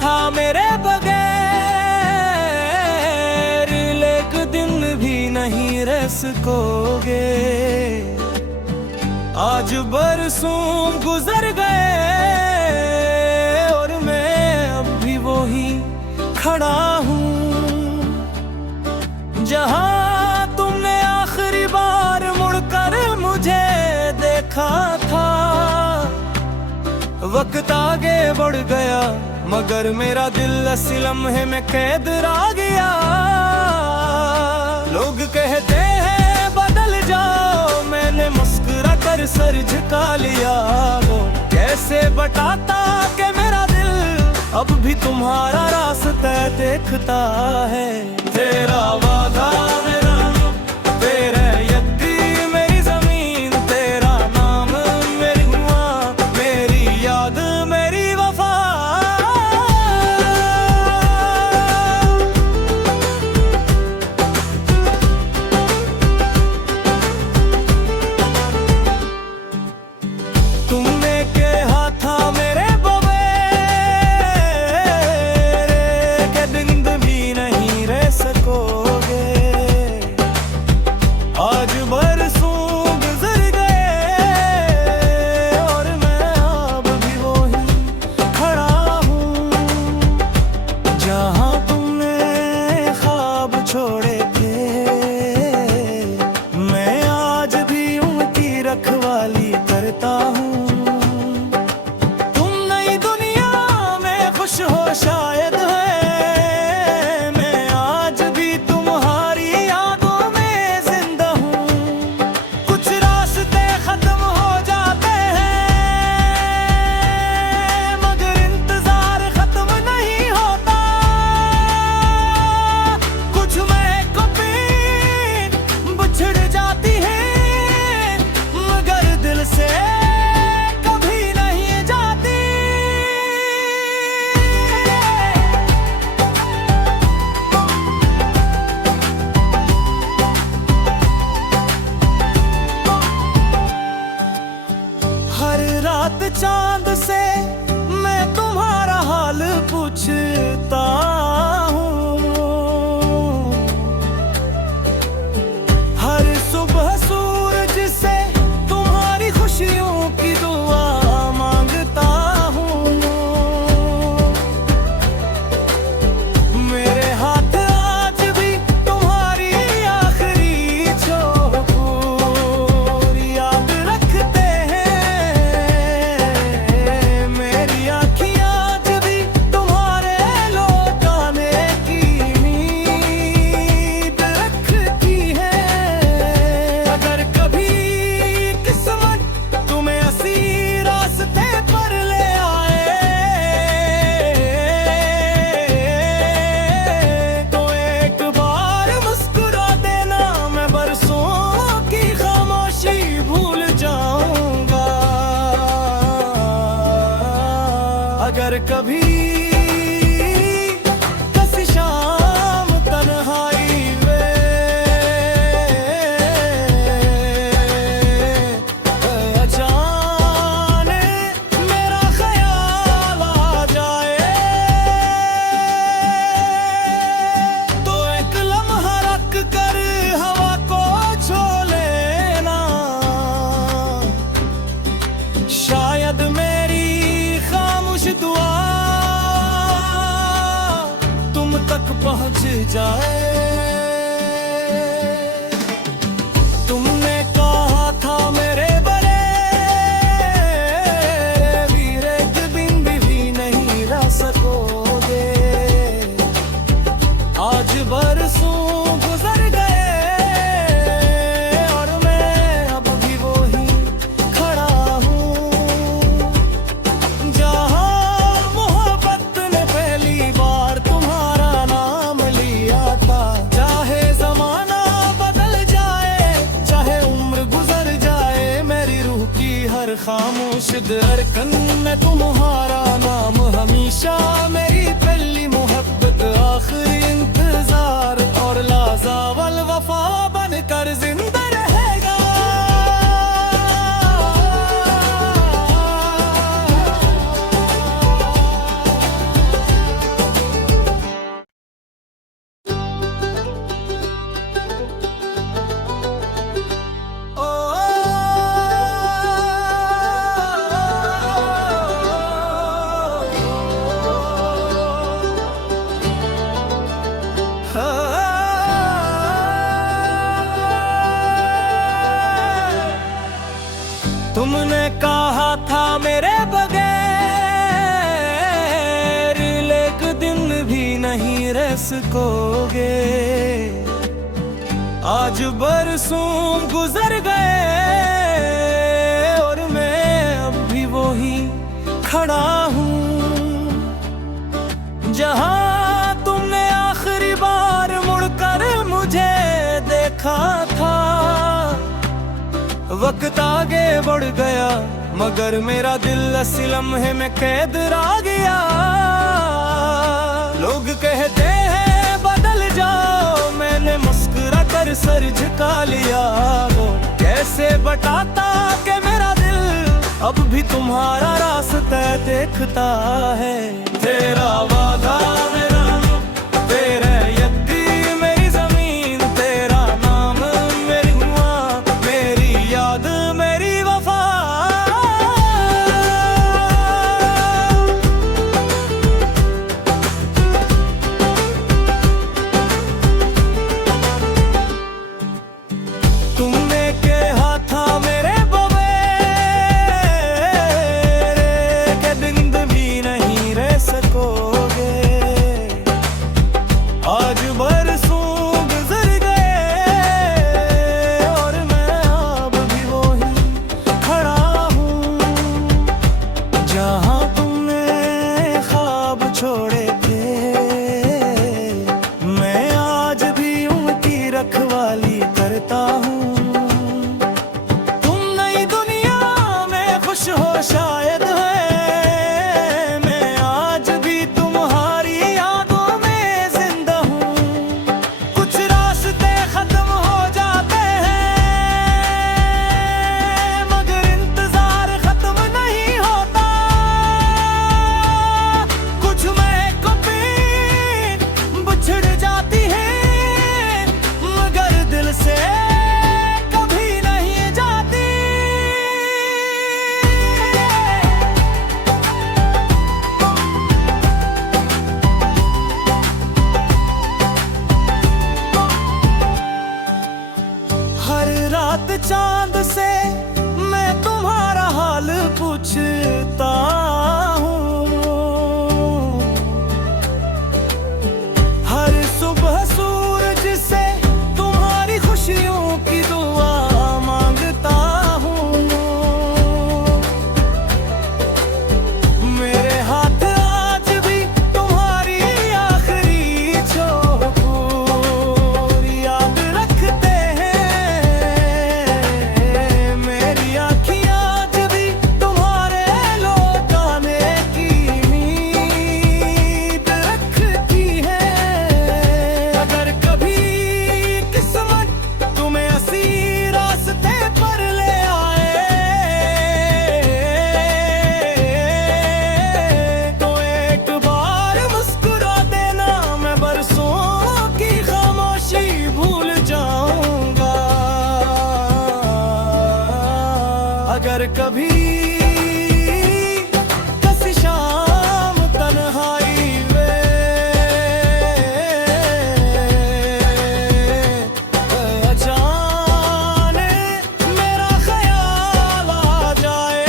था मेरे बगैर, एक दिन भी नहीं रह सकोगे। आज बरसों गुजर गए और मैं अब भी वही खड़ा हूँ, जहाँ तुमने आखिरी बार मुड़कर मुझे देखा था। वक्त आगे बढ़ गया मगर मेरा दिल इस लम्हे में कैद रह गया। लोग कहते हैं बदल जाओ, मैंने मुस्कुरा कर सर झुका लिया। वो कैसे बताता कि मेरा दिल अब भी तुम्हारा रास्ता देखता है। तेरा वादा मेरा तेरे यद्दी मेरी जमीन, तेरा नाम मेरी दुआ, मेरी याद मेरी वफा। तुमने कहा था मेरे बगैर के दिन भी नहीं रह सकोगे। आज बरसों गुजर गए और मैं अब भी वही खड़ा हूँ, जहाँ तुमने ख्वाब छोड़े थे। मैं आज भी उनकी रखवाली करता हूँ। तुम नई दुनिया में खुश हो शायद है, मैं आज भी तुम्हारी यादों में जिंदा हूँ। कुछ रास्ते खत्म हो जाते हैं मगर इंतजार खत्म नहीं होता। कुछ महकबें बिछड़ जाती हैं मगर दिल से कभी नहीं जाती। हर रात चांद से मैं तुम्हारा हाल पूछता हूँ, हर सुबह सूरज से तुम्हारी खुशियों की दुआ मांगता हूँ। मेरे हाथ आज भी तुम्हारी आखिरी छोर याद रखते हैं। मेरी आँखियाँ आज भी तुम्हारे लौटाने की नींद रखती है। अगर कभी किस्मत तुम्हें ऐसी रास्ते पर ले आए तो एक बार मुस्कुरा देना, मैं बरसों की खामोशी भूल जाऊंगा। अगर कभी किसी शाम तन्हाई में अचानक मेरा ख्याल आ जाए तो एक लम्हा रख कर हवा को छू लेना। शायद मेरी खामोश दुआ तुम तक पहुंच जाए। तुमने कहा था मेरे बड़े वीर, एक दिन भी नहीं रह सकोगे। आज बरसों गुजर गए और मैं अब भी वही खड़ा हूँ, जहाँ मोहब्बत ने पहली बार तुम्हारा नाम लिया था। चाहे जमाना बदल जाए, चाहे उम्र गुजर जाए, मेरी रूह की हर खामोश धड़कन में तुम्हारा नाम हमेशा। मेरी पहली मोहब्बत, आखिरी इंतजार और लाज़ावल वफा बनकर जिंदा रहेगा। तुमने कहा था मेरे बगैर एक दिन भी नहीं रह सकोगे। आज बरसों गुजर गए और मैं अब भी वही खड़ा हूँ जहाँ तुमने आखिरी बार मुड़कर मुझे देखा था। वक्त आगे बढ़ गया मगर मेरा दिल इसी लम्हे में कैद रह गया। लोग कहते हैं बदल जाओ, मैंने मुस्कुरा कर सर झुका लिया। वो कैसे बताता कि मेरा दिल अब भी तुम्हारा रास्ता देखता है। तेरा वादा मेरा, तेरे यद्दी मेरी जमीन, तेरा नाम मेरी दुआ, मेरी याद मेरी वफा। तुमने कहा था मेरे बगैर के दिन भी नहीं रह सकोगे। आज बरसों गुजर गए और मैं अब भी वही खड़ा हूँ जहाँ तुमने ख्वाब छोड़े थे। मैं आज भी उनकी रखवाली करता हूँ। तुम नई दुनिया में खुश हो शायद है, मैं आज भी तुम्हारी यादों में जिंदा हूँ। कुछ रास्ते खत्म हो जाते हैं मगर इंतजार खत्म नहीं होता। कुछ महकमें बिछड़ जाती है मगर दिल से कभी नहीं जाती। हर रात चांद से मैं तुम्हारा हाल पूछता हूँ। हर सुबह सूरज से तुम्हारी खुशियों की दुआ मांगता हूँ। मेरे हाथ आज भी तुम्हारी आखिरी छोर याद रखते हैं। मेरी आँखियाँ आज भी तुम्हारे लौट आने की उम्मीद रखती है। अगर कभी किस्मत तुम्हें ऐसी रास्ते पर ले आए तो एक बार मुस्कुरा देना, मैं बरसों की खामोशी भूल जाऊंगा। अगर कभी किसी शाम तन्हाई में अचानक मेरा ख्याल आ जाए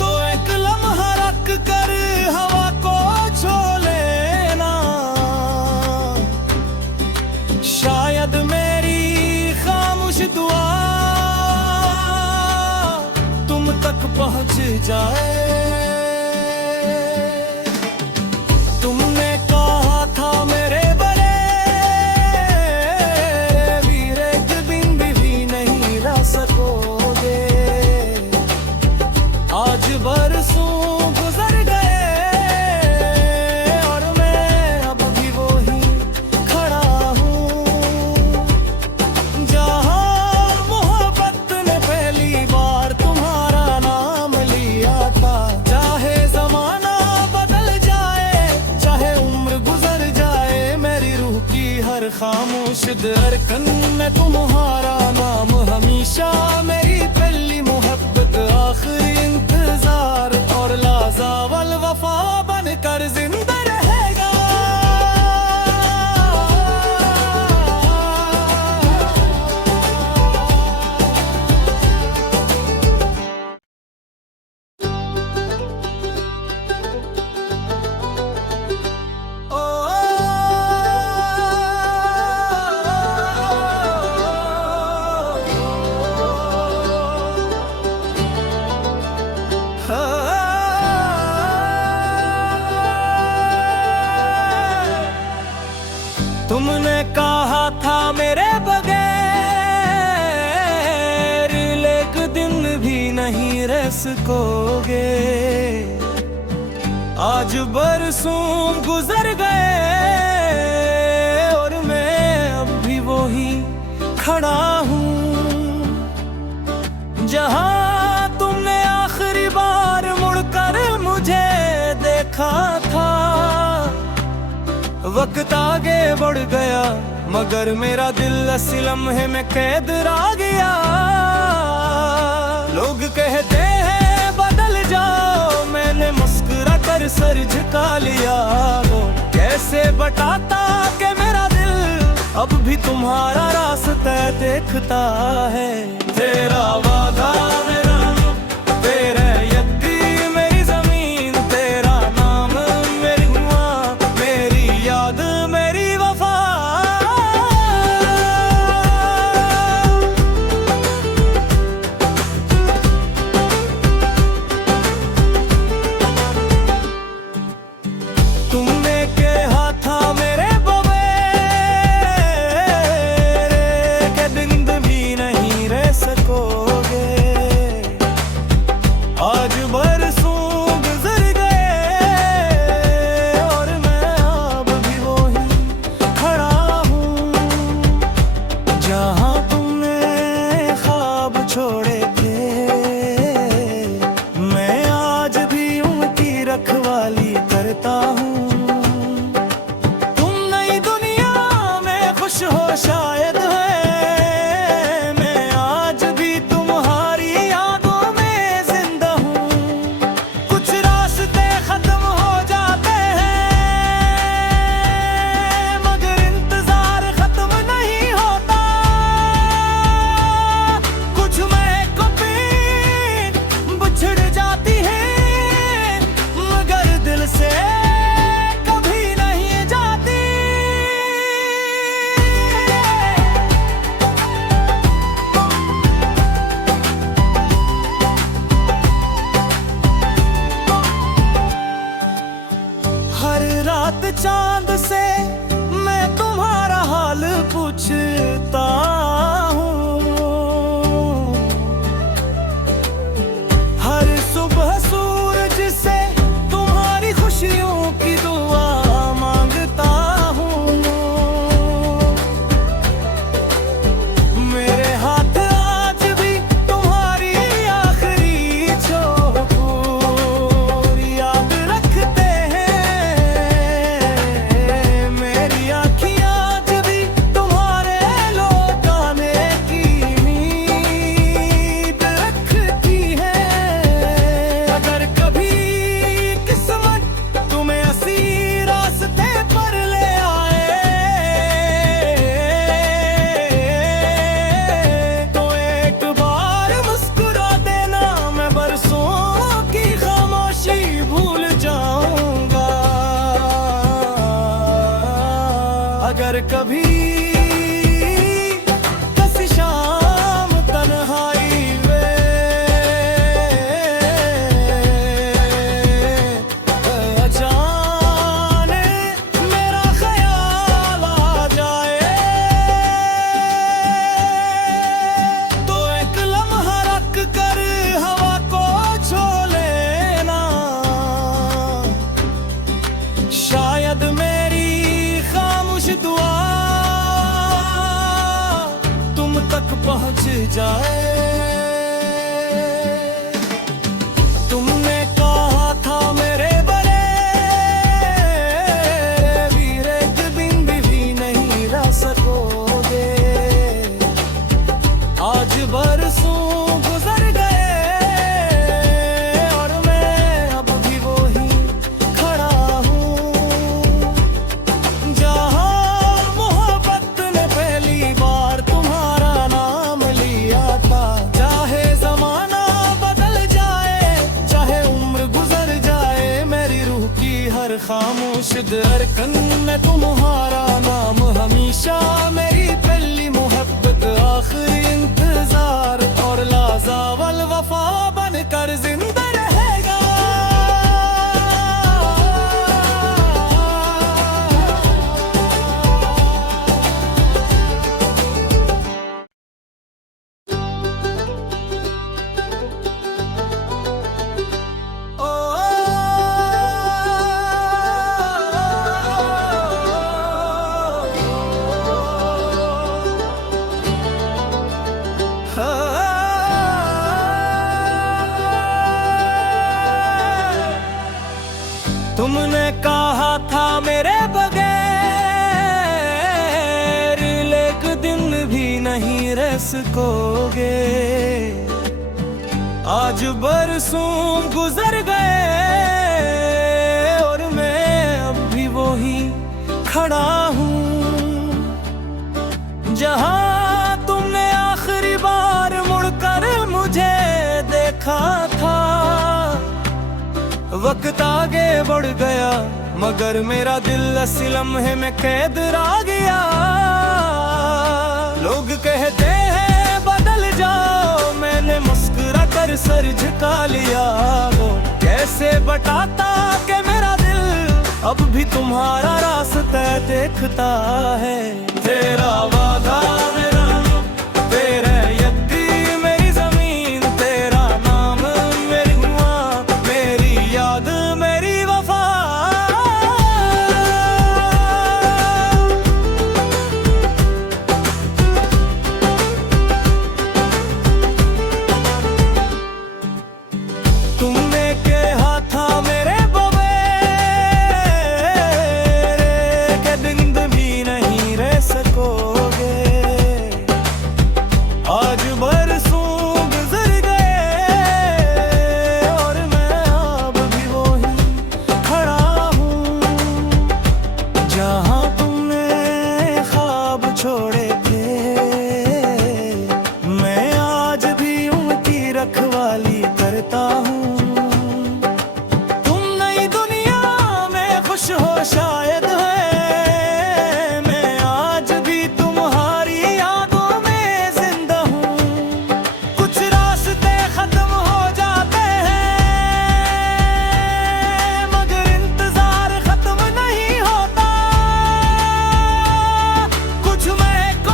तो एक लम्हा रख कर हवा को छू लेना। शायद मेरी खामोश दुआ तुम तक पहुंच जाए। तुमने कहा था मेरे बगैर वीर एक दिन भी नहीं रह सकोगे। आज बरसों गुजर गए और मैं अब भी वही खड़ा हूँ जहाँ मोहब्बत ने पहली बार तुम्हारा नाम लिया था। चाहे जमाना बदल जाए, चाहे उम्र गुजर जाए, मेरी रूह की हर खामोश धड़कन में तुम्हारा नाम हमेशा मेरी पहली मोहब्बत, आखिरी इंतजार और लाज़ावल वफा बनकर जिंदा रहेगा। तुमने कहा था मेरे बगैर एक दिन भी नहीं रह सकोगे। आज बरसों गुजर गए और मैं अब भी वही खड़ा हूँ जहाँ तुमने आखिरी बार मुड़कर मुझे देखा था। वक्त आगे बढ़ गया मगर मेरा दिल इसी लम्हे में कैद रह गया। लोग कहते हैं बदल जाओ, मैंने मुस्कुरा कर सर झुका लिया। वो कैसे बताता कि मेरा दिल अब भी तुम्हारा रास्ता देखता है। तेरा वादा मेरा तेरे यद्दी मेरी जमीन, तेरा नाम मेरी दुआ, मेरी याद मेरी वफा। तुमने कहा था मेरे बगैर के दिन भी नहीं रह सकोगे। आज बरसों गुजर गए और मैं अब भी वही खड़ा हूँ जहाँ तुमने ख्वाब छोड़े थे। मैं आज भी उनकी रखवाली करता हूँ। तुम नई दुनिया में खुश हो शायद है, मैं आज भी तुम्हारी यादों में जिंदा हूँ। कुछ रास्ते खत्म हो जाते हैं मगर इंतजार खत्म नहीं होता। कुछ महक बिछड़ जाती है मगर दिल से कभी नहीं जाती। हर रात चांद से मैं तुम्हारा हाल पूछता हूँ। हर सुबह सूरज से तुम्हारी खुशियों की दुआ मांगता हूँ। मेरे हाथ आज भी तुम्हारी आखिरी छोर याद रखते हैं। मेरी आँखें आज भी तुम्हारे लौट आने की उम्मीद रखती है। अगर कभी किस्मत तुम्हें ऐसी रास्ते पर ले आए तो एक बार मुस्कुरा देना, मैं बरसों की खामोशी भूल जाऊंगा। अगर कभी किसी शाम तन्हाई में अचानक मेरा ख्याल आ जाए तो एक लम्हा रख कर हवा को छू लेना। शायद मेरी खामोश दुआ तुम तक पहुंच जाए। तुमने कहा था मेरे बगैर वीर एक दिन भी नहीं रह सकोगे। आज बरसों गुजर गए और मैं अब भी वही खड़ा हूँ जहाँ मोहब्बत ने पहली बार तुम्हारा नाम लिया था। चाहे जमाना बदल जाए, चाहे उम्र गुजर जाए, मेरी रूह की हर खामोश धड़कन में तुम्हारा नाम हमेशा मेरी पहली मोहब्बत, आखिरी इंतजार और लाज़ावल वफा बनकर जिंदा रहेगा। तुमने कहा था मेरे बगैर एक दिन भी नहीं रह सकोगे। आज बरसों गुजर गए और मैं अब भी वही खड़ा हूँ जहाँ तुमने आखिरी बार मुड़कर मुझे देखा था। वक्त आगे बढ़ गया मगर मेरा दिल इसी लम्हे में कैद रह गया। लोग कहते हैं बदल जाओ, मैंने मुस्कुरा कर सर झुका लिया। वो कैसे बताता कि मेरा दिल अब भी तुम्हारा रास्ता देखता है। तेरा वादा मेरा तेरे यद्दी मेरी जमीन, तेरा नाम मेरी दुआ, मेरी याद मेरी वफा। तुमने कहा था मेरे बगैर के दिन भी नहीं रह सकोगे। आज बरसों गुजर गए और मैं अब भी वही खड़ा हूँ जहाँ तुमने ख्वाब छोड़े थे। मैं आज भी उनकी रखवाली करता हूँ। तुम नई दुनिया में खुश हो शायद है, मैं आज भी तुम्हारी यादों में जिंदा हूँ। कुछ रास्ते खत्म हो जाते हैं मगर इंतजार खत्म नहीं होता। कुछ महक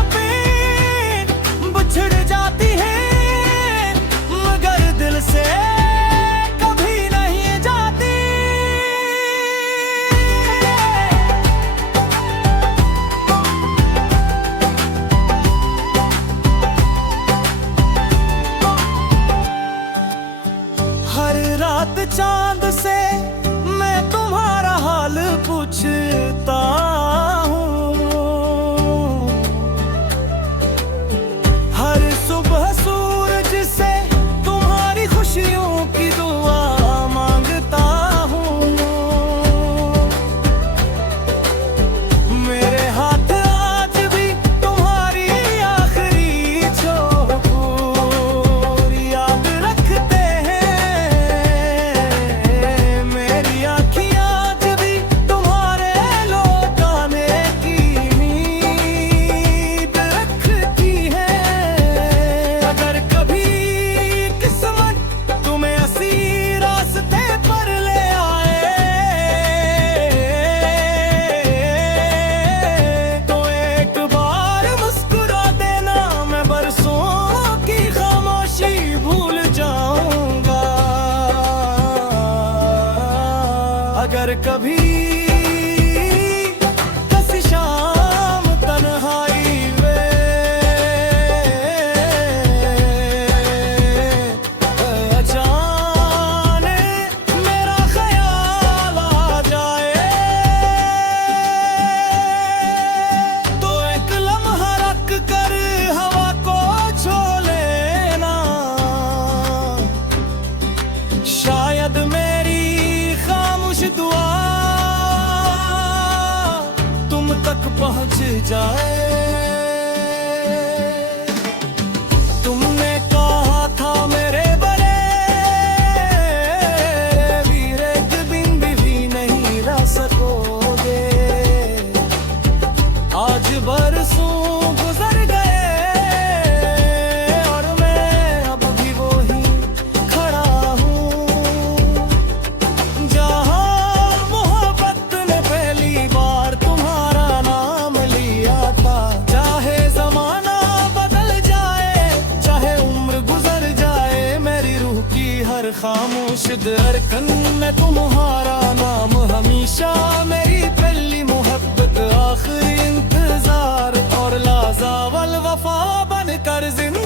बिछड़ जाती है मगर दिल से कभी नहीं जाती। हर रात चांद से मैं तुम्हारा हाल पूछता हूँ। हर सुबह सूरज से तुम्हारी खुशियों की दुआ मांगता हूँ। मेरे हाथ आज भी तुम्हारी आखिरी छोर याद रखते हैं। मेरी आँखें आज भी तुम्हारे लौट आने की उम्मीद रखती है। अगर कभी किस्मत तुम्हें ऐसी रास्ते पर ले आए तो एक बार मुस्कुरा देना, मैं बरसों की खामोशी भूल जाऊंगा। अगर कभी किसी शाम तन्हाई में अचानक मेरा ख्याल आ जाए तो एक लम्हा रख कर हवा को छू लेना। शायद मेरी खामोश दुआ तुम तक पहुंच जाए। तुमने कहा था मेरे बगैर एक दिन भी नहीं रह सकोगे। आज बरसों गुजर गए और मैं अब भी वही खड़ा हूँ जहाँ मोहब्बत ने पहली बार तुम्हारा नाम लिया था। चाहे जमाना बदल जाए, चाहे उम्र गुजर जाए, मेरी रूह की हर खामोश धड़कन में तुम्हारा नाम हमेशा। मेरी पहली मोहब्बत, आखिरी इंतजार और लाज़ावल वफा बनकर जिंदा